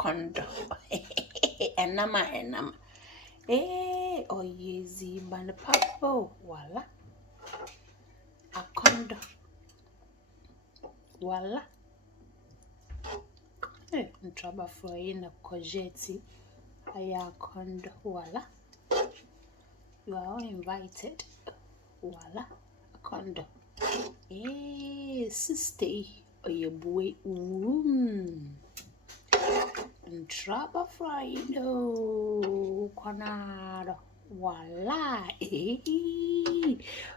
kondo. Enama. Oyezi ban papo. Voila. A kondo. Voila. Ntraba frying a courgette. Aya kondo. Voila. You are all invited. Voila. A kondo. Sister. Oyebue. Ntraba frying. No. Conado. Voila.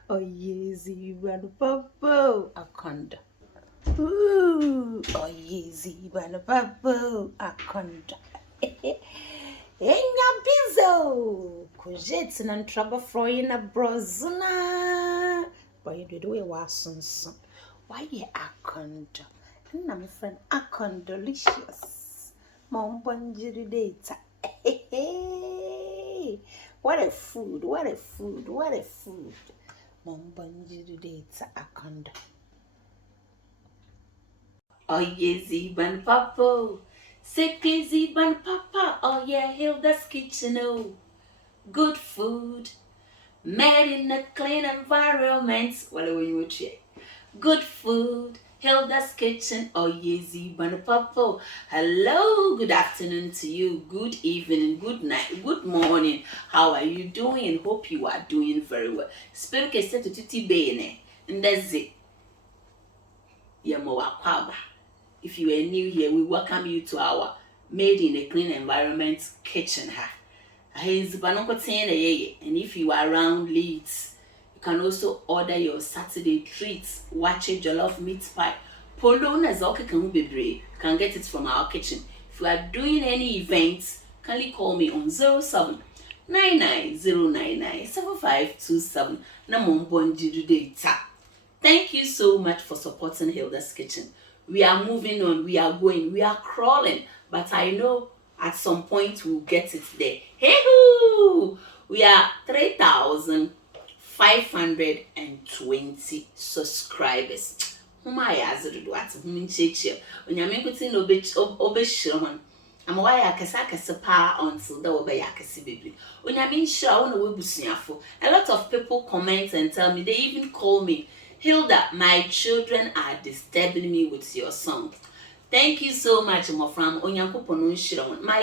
Oyezi ban papo. A kondo. Oyezi ban papo. A kondo. Enya bizo courgettes na trouble frying a brozuna. Boy, you do a wasson. Why ye akondo? And my friend akon delicious. Mom bonjiri data. What a food. Mom bonjiri data akondo. Oyezi ban papo. Sekezi ban papa, oh yeah, Hilda's kitchen, oh. Good food, made in a clean environment. What are you watching? Good food, Hilda's kitchen, oh yeah, ban papa. Hello, good afternoon to you, good evening, good night, good morning. How are you doing? Hope you are doing very well. Spero che siete tutti bene. Ndezi. Yamo wakwaba. If you are new here, we welcome you to our Made in a Clean Environment kitchen. And if you are around Leeds, you can also order your Saturday treats. Watch a jollof meat pie. Polo can get it from our kitchen. If you are doing any events, kindly call me on 0799-099-7527. Thank you so much for supporting Hilda's Kitchen. We are moving on, we are going, we are crawling, but I know at some point we'll get it there. Hey-hoo! We are 3,520 subscribers. I'm why I until the baby. A lot of people comment and tell me, they even call me, Hilda, my children are disturbing me with your song. Thank you so much, my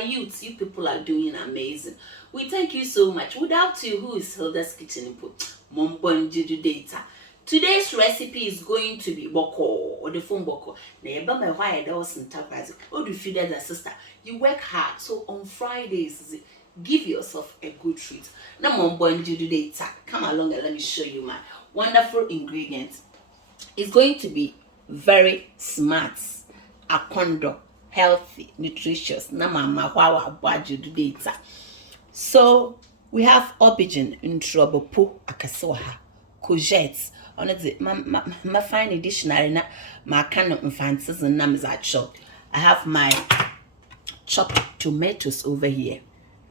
youth. You people are doing amazing. We thank you so much. Without you, who is Hilda's Kitchen Input? Data. Today's recipe is going to be boko or the phone boko. My why I was enterprise. Oh, do you feel that, sister? You work hard, so on Fridays, give yourself a good treat. Now, data. Come along and let me show you my wonderful ingredients. It's going to be very smart, akondo, healthy, nutritious. So we have aubergine, ntrobopo, akasoha, courgettes. Honestly, my fine dictionary na my kind of infancies and names are chopped. I have my chopped tomatoes over here.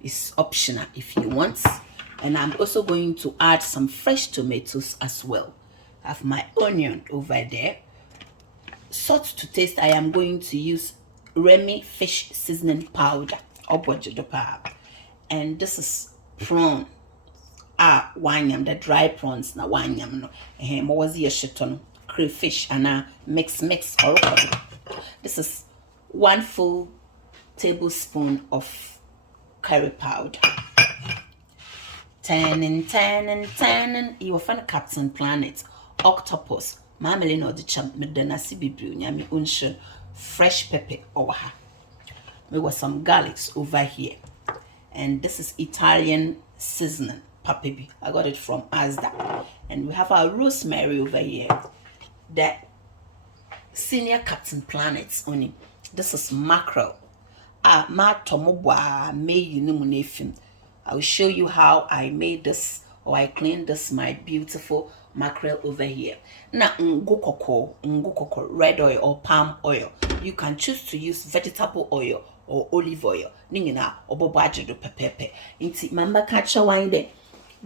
It's optional if you want. And I'm also going to add some fresh tomatoes as well. I have my onion over there. Salt to taste, I am going to use Remy fish seasoning powder. And this is prawn. Wanyam, the dry prawns na wanyam no. Mawazi yeshitono. Crayfish and mix. This is 1 full tablespoon of curry powder. Turning. You will find Captain Planet, octopus, marmalade or the champ, medanasi bibru, nyami unshin, fresh pepper over her. There was some garlics over here. And this is Italian seasoning, papibi. I got it from Asda. And we have our rosemary over here. The senior Captain Planet on it. This is mackerel. Ma tomobwa me yunimunefin. I will show you how I made this, or I cleaned this, my beautiful mackerel over here. Now, ngukoko, red oil or palm oil. You can choose to use vegetable oil or olive oil. Ningina obobajido pepepe. Inti mamba catcha wine.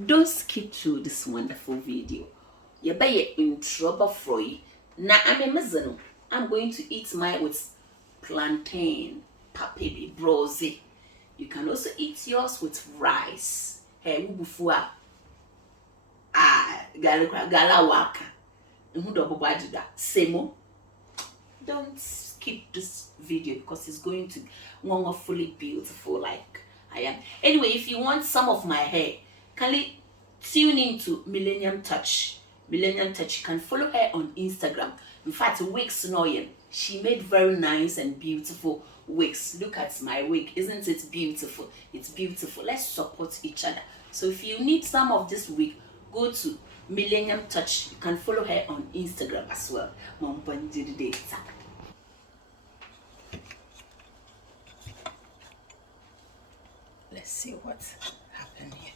Don't skip through this wonderful video. You buy in trouble for you. Now I'm going to eat mine with plantain, papibi, brose. You can also eat yours with rice. Hey, ubufua. Gala waka. Semo. Don't skip this video because it's going to wonderfully beautiful like I am. Anyway, if you want some of my hair, kindly tune into Millennium Touch. Millennium Touch. You can follow her on Instagram. In fact, wigs Noyen. She made very nice and beautiful wigs. Look at my wig. Isn't it beautiful? It's beautiful. Let's support each other. So if you need some of this wig, go to Millennium Touch. You can follow her on Instagram as well. Let's see what's happened here.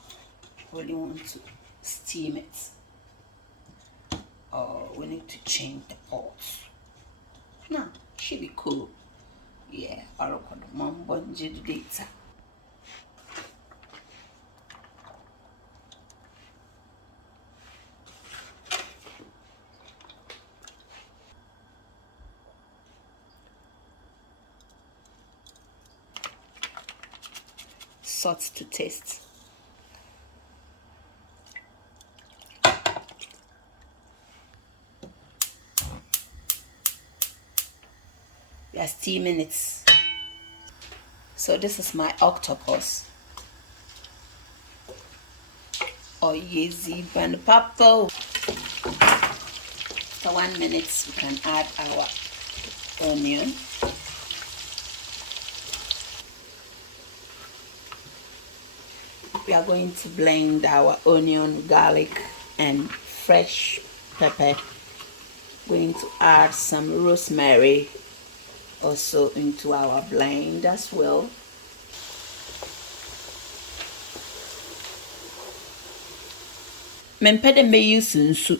Really want to steam it. Oh, we need to change the pot. No, should be cool. Yeah, I'll record the mom bungy data. Salt to taste. We are steaming it. So this is my octopus. Oh yeezy and purple. For 1 minute we can add our onion. We are going to blend our onion, garlic, and fresh pepper. Going to add some rosemary also into our blend as well. Mempede may use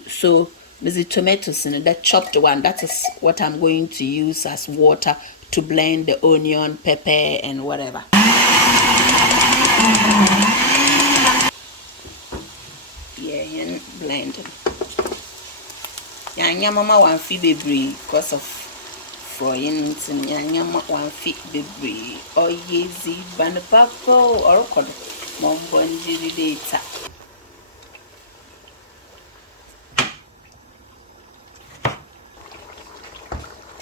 so the tomatoes in the chopped one. That is what I'm going to use as water to blend the onion, pepper, and whatever. Yeah, blend. Yeah, mama one fee baby because of frying it. Yeah, one fee baby. Oh yeezy, band purple or cod. Mom bonji data.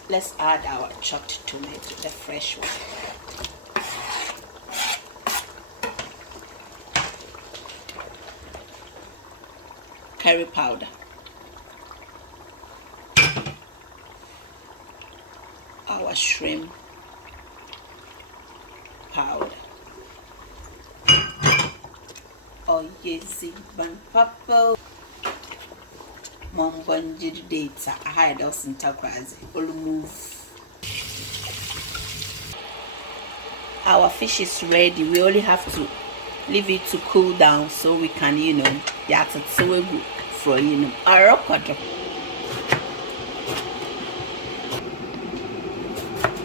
Let's add our chopped tomato, the fresh one. Curry powder. Our shrimp powder. Oh yes, ban purple. Mom bungy data. I hide us in Takrazi. All move. Our fish is ready. We only have to leave it to cool down so we can, that's it. So we good for our record.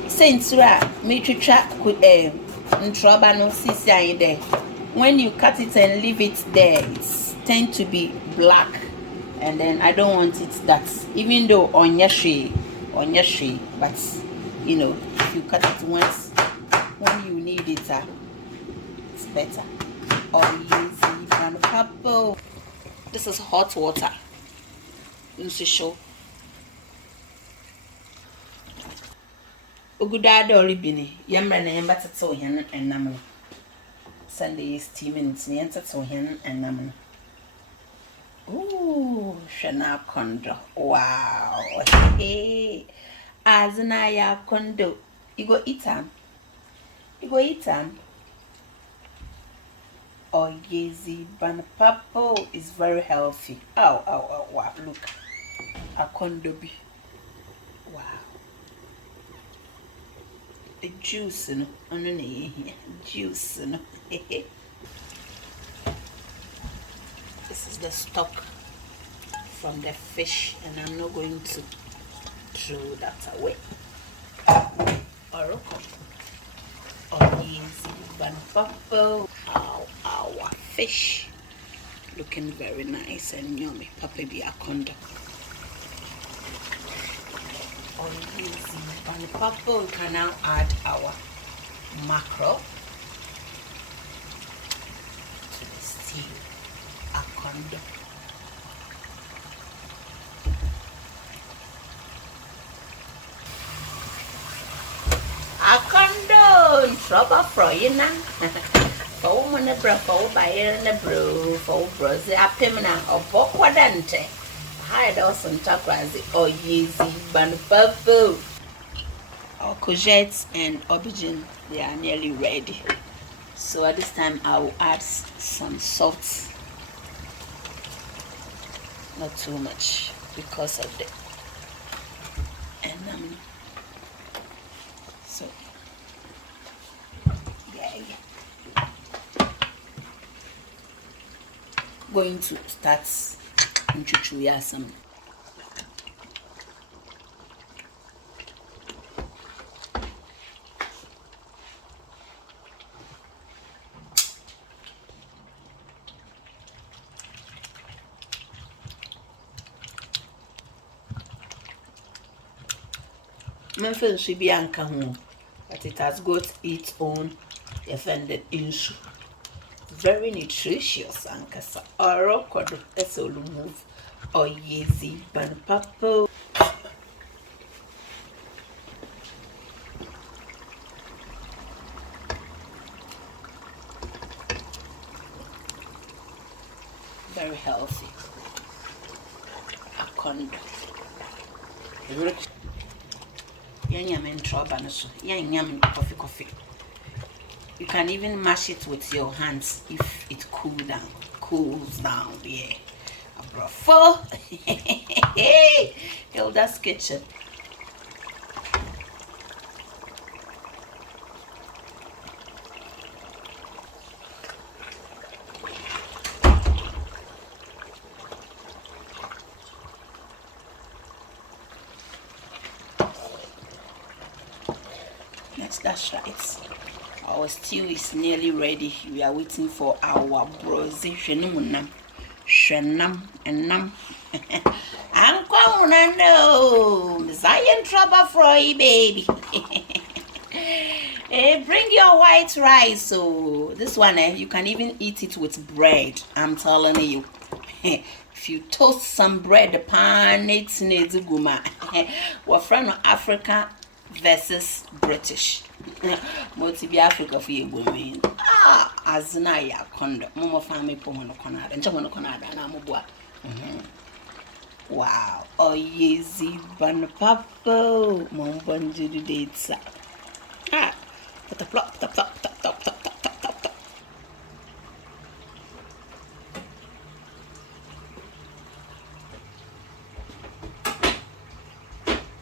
Saints me trouble no see there. When you cut it and leave it there, it tends to be black. And then I don't want it that, even though on your tree, but if you cut it once when you need it, it's better. Oh yes, and purple. This is hot water. You see, show. Ogudada oribini. Yamra na yamba tato hen and namu. Sunday is steaming. It's nienta to hen and namu. Ooh, Shana Kondo. Wow. Hey. Azanaya Kondo. You go eat them. Oh, yeezy. Ban purple is very healthy. Oh, wow. Look. A Kondo be. Wow. The juice, juice, This is the stock from the fish, and I'm not going to throw that away. Oh yes, ban purple. Our fish looking very nice and yummy. Papa be a condo. Oh yes, ban purple. We can now add our mackerel to the stew, akondo. Akondo, trouble frying na. For woman a bra, for buyer and a brew, for brother, a pimina, or bokwadante. Hide us on takrazi or yeezy, banpapo. Our courgettes and aubergines, they are nearly ready. So at this time, I will add some salt. Not too much because of the so yeah. Going to start introducing some. Memphis should be anchor home, but it has got its own offended issue. Very nutritious anchor. Or could also move or yeezy ban purple. Very healthy. Akondo. Yam and trouble, yam coffee. You can even mash it with your hands if it cools down. Yeah, a brofo. Hilda's kitchen. That's right. Our stew is nearly ready. We are waiting for our brozy shenam and nam. I'm gonna know. Zion trouble for you, baby. Hey, bring your white rice. So this one, you can even eat it with bread. I'm telling you. If you toast some bread, pan it's guma. We're from Africa versus British. Multi Africa for you women. As na ya condo. Momo family pomono conada. And chamono conada na mubwa. Wow. Oh yezi ban papo. Mombonju dates. Put a plop, top.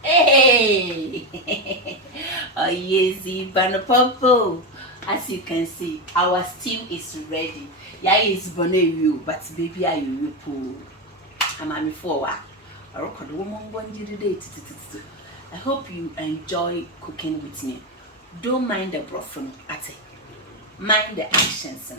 Hey! Oh yezi banapopo. As you can see, our stew is ready. Yeah, it's boneyu, but baby are you po. I'm forward. I record woman one day. I hope you enjoy cooking with me. Don't mind the broth at it. Mind the actions.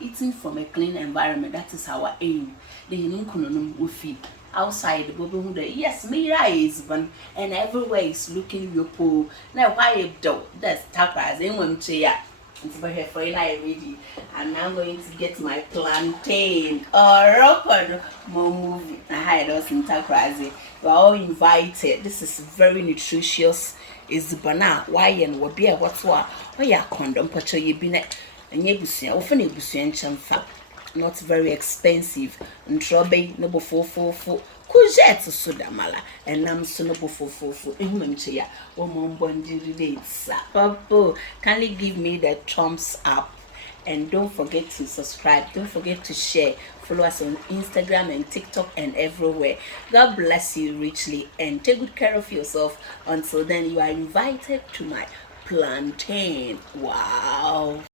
Eating from a clean environment, that is our aim. The Hinunkunum will feed outside the bubble. Yes, me is one, and everywhere is looking your pool. Now, why you do that's tapas in one chair. It's for her friend I ready. And I'm going to get my plantain or rocked more movie. I hide us in tapas. We're all invited. This is very nutritious. Is banana, why and what beer, what's what? Oh, yeah, condom, pacho, ye been and yebusia, often yebusian chamfa, not very expensive, and trobe, noble 444, courgettes soda mala, and nam sonobo 444, human chair, or mombondi dates. Papa, kindly give me the thumbs up. And don't forget to subscribe. Don't forget to share. Follow us on Instagram and TikTok and everywhere. God bless you richly and take good care of yourself. Until then, you are invited to my plantain. Wow.